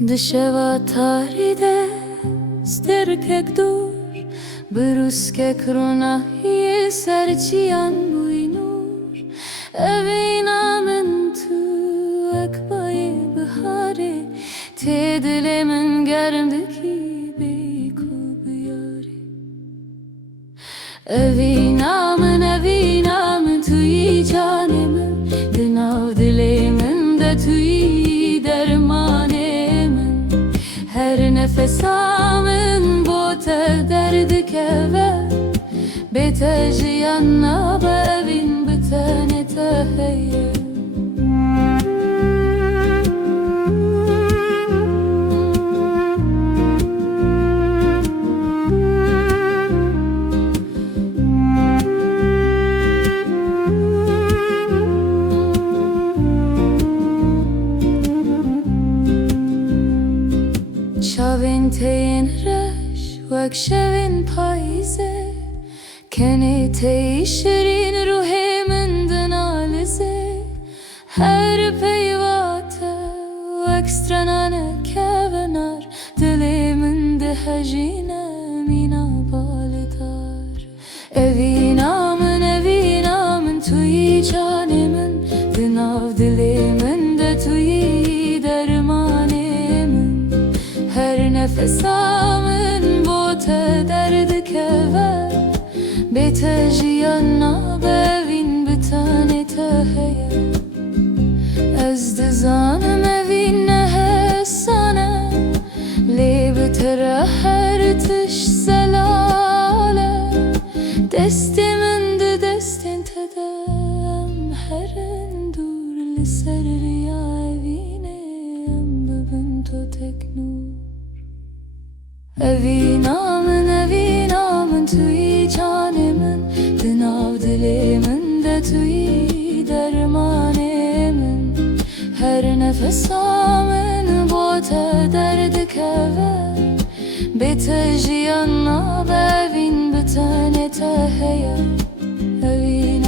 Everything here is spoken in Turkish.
Dışeva taride sterkek dur Bruske krona je serčian bujnur Evinamen tu ekbaye bahare Te dilemin germdeki beykub yare Evinamen tuyi canemin Dinav dilemin de tuyi dermanemin Her nefesamın bote derdi keve Beteci yanna bevin bitene teheyye Şavin teyin reş vek şevin payze Keni teyi şirin ruhimin dinalize Her peyvate vek stranane kevenar Dilimin de hecine mina balidar Evinamin tuyi canimin Dinav dilimin de tuyi dermanemin Her nefesamın bote derdi keve Beteci yanna bevin bitane teheye Ez dizanım evin nehesane Li bitere her tiş selale Destimin de destin tedem Herin dur li serriya evine Bebin to tek nur Evinamin tuyi canimin Dinav dilimin de tuyi dermanemin Her nefesamın bote derdi keve Beteci yanna bevin bitene teheye Evinamin